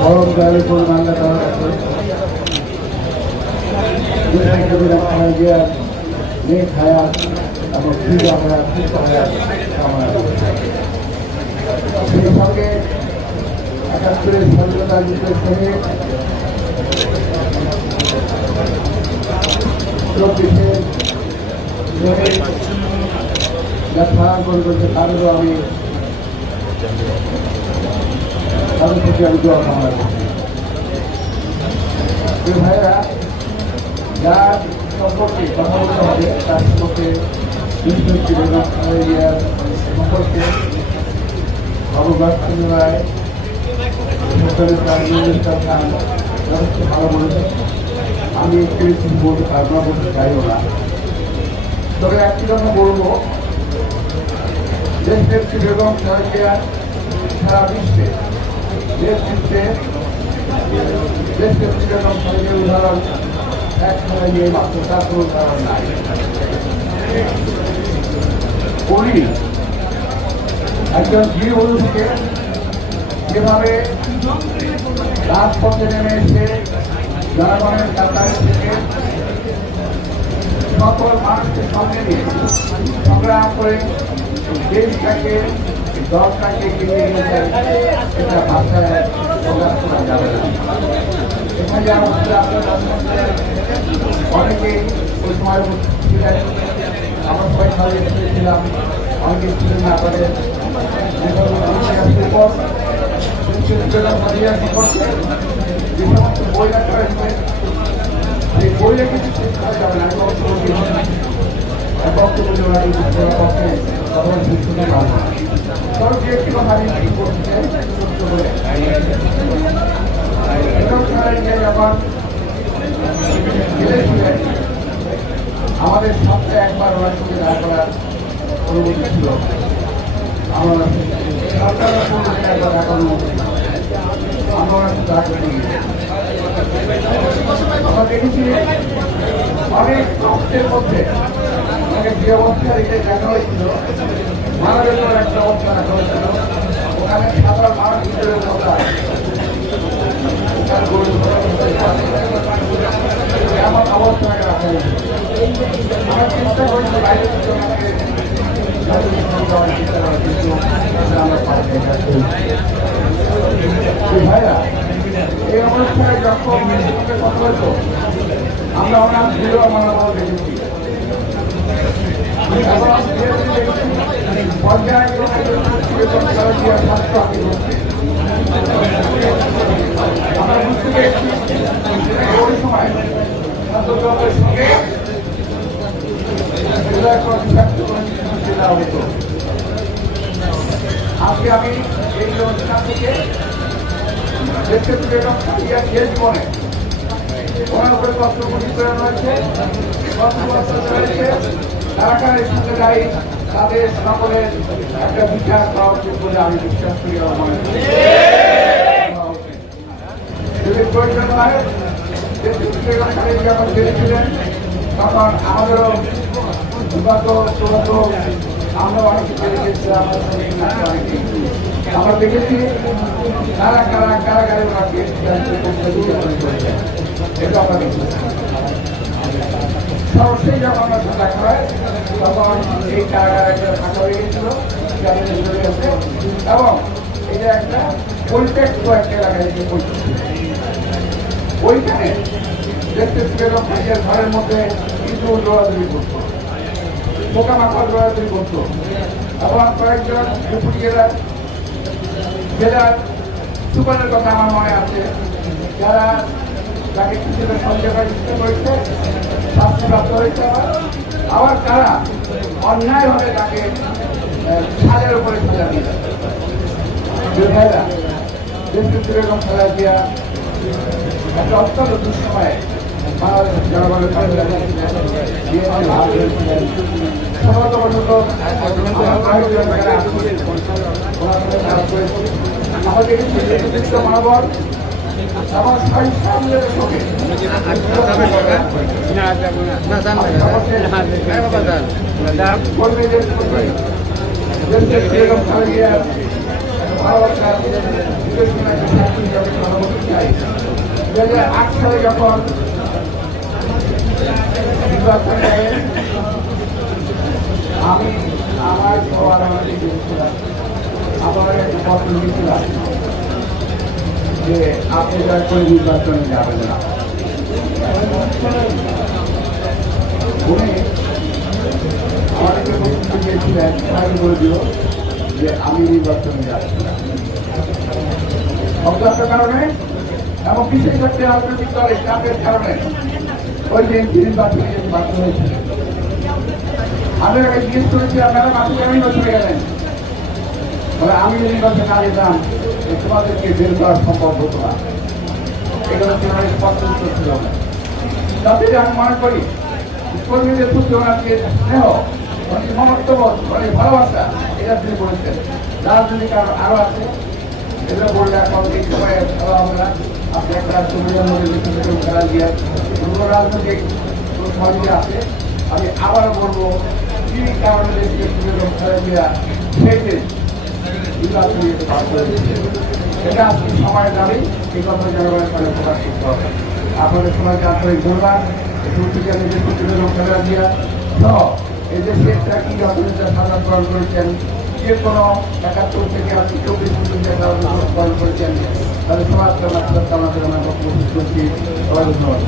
গরম গায়ে কোন বাংলা দেওয়া আছে নেক হায়াত এবং ফিজা হায়াত সুস্থ হায়াত কামনা সেই সঙ্গে ৭১-এর স্বাধীনতা যুদ্ধের সঙ্গে ২৪-এর যাত্রা করতে তাদেরও আমি তাদের থেকে আমি দোয়া কামনা করছি। ভাইয়েরা যার সম্পর্কে কথা বলতে হবে তার সম্পর্কে সম্পর্কে অবগত রায় ভালো বলেছে। আমি একটু বলতে পারবো না, বলতে চাইও না, তবে একটি কথা বলবো, দেশ নেত্রী বেগম খালেদা সারা বিশ্বে নেতৃত্বে দেশ নেত্রী বেগম খালেদার উদাহরণ এক সময় নিয়ে মাত্র তার কোনো উদাহরণ নাই। উনি একজন গৃহবধূকে যেভাবে রাজপথে নেমে এসে জনগণের কাতারে থেকে সকল মানুষকে সঙ্গে নিয়ে সংগ্রাম করে দেশটাকে দলটাকে এগিয়ে নিয়ে যায়, এটা ভাষায় প্রকাশ করা যাবে না। এখানে আপনার অনেকেই ওই সময় ছিলেন, আমরা সবাই খালি ছিলাম, অনেকে ছিলেন না করে যে সমস্ত বই রাখা হয়েছে সেই বই রেখে কিছু করা যাবে না। আমাদের সাথে একবার ওনার সঙ্গে না করার অনুমতি ছিল, আমরা একবার দেখানো আমরা আমরা দেখেছি অনেক রক্তের মধ্যে যে অবস্থা রেখে দেখা হয়েছিল, মানবের একটা অবস্থা রাখা হয়েছিল, ওখানে সাধারণ মানুষ হিসেবে এমন অবস্থায় রাখা হয়েছিল। আমরা চেষ্টা করেছি বাইরে থেকে ভাইরা এই অবস্থায় যখন কথা হতো আমরা অনেক ভিড় মনোভাব দেখেছি। আমরা বুঝতে পেরেছি ওই সময় ছাত্রদের সঙ্গে আজকে আমি এই অনুষ্ঠান থেকে দেখতে পেলাম যে জীবনে ওনার উপরে তথ্যপতি প্রেরণ হয়েছে, তারা কারের সঙ্গে দায়ী তাদের সকলের একটা বিচার করা উচিত বলে আমি বিশ্বাস করি। যদি প্রয়োজন হয় যখন জেনেছিলেন তখন আমাদেরও বিগত আমরা অনেকে জেনে গেছিলাম, আমরা দেখেছি কারা কারা কারাগারে ওনাকে এটা আমরা দেখি। সর্বশেষ যখন আমার সাথে দেখা হয় তখন এই কারাগারে একটা ফাঁকা হয়ে গেছিল এবং এটা একটা পরিত্যক্ত একটা এলাকায় ওইখানে দেখতে পেলাম ঘরের মধ্যে কিছু দৌড়াদৌড়ি করতো, পোকামাকড় দৌড়াদৌড়ি করতো এবং কয়েকজন উপরি জেলার সুপারের কথা আমার মনে আছে, যারা তাকে কিছুটা সন্দেহ করেছে, শাস্তিপ্রাপ্ত হয়েছে, আবার তারা অন্যায়ভাবে তাকে ছাদের উপরে ফেলা দিয়ে দেশনেত্রী বেগম খালেদা জিয়া একটা অত্যন্ত দুঃসময়ে বাংলাদেশের জনগণের ষোলতম আরেকজন যারা আছেন, ওনার সাথে কাজ করেছি। আমাদের নেতৃত্ব মানবর আমার সামনের সঙ্গে কর্মীদের প্রতি দেশের বেগম খালেদিয়ার ভালোবাসার বিবেচনা ছাত্রী হিসাবে সভাপতি চাই। 2008 সালে যখন নির্বাচন হবে আমি আমার সবার আমাকে দিয়েছিলাম, আমার একটা পত্র দিয়েছিলাম যে আপনি দয়া করে নির্বাচনে যাবেন না। উনি আমাদেরকে বক্তব্য দিয়েছিলেন, সবাই বলে দিল যে আমি নির্বাচনে যাচ্ছি না। অজ্ঞাতের কারণে এবং বিশেষ ক্ষেত্রে রাজনৈতিক দলের চাপের কারণে ওই দিন নির্বাচনে যেতে বাধ্য হয়েছে। আমি আগে জিজ্ঞেস করেছিলাম ম্যাডাম আপনি কেন নির্বাচনে গেলেন? আমি নির্বাচনে না যেতাম তোমাদেরকে বের করা সম্ভব হতো না। এগুলো স্পষ্ট উত্তর ছিল না। তাতে আমি মনে করি কর্মীদের প্রতি ওনাকে স্নেহ, অনেক মমত্ববোধ, অনেক ভালোবাসা এটা তিনি বলেছেন। রাজনৈতিক আরো আছে, এগুলো বললে এখন এই সময়ে ভালো হবে না। আপনি একটা সুবিধার মধ্যে খেলা দিয়ে রাজনৈতিক সহযোগী আছে। আমি আবারও বলবো কি কারণে দেশকে খেলা দিয়া সেই দিন এটা আজকে সময় দাবি এই কথা জনগণের সামনে প্রকাশ করতে হবে। আপনাদের সবাইকে আন্তরিক ধন্যবাদ। খেলা দিয়া সহ এই দেশে কি অর্থনীতি সাধারণ করেছেন, যে কোনো 71 থেকে আজকে 24 পর্যন্ত পালন করেছেন তাদের সমাজকে আমরা বক্তব্য করছি। সবাই ধন্যবাদ।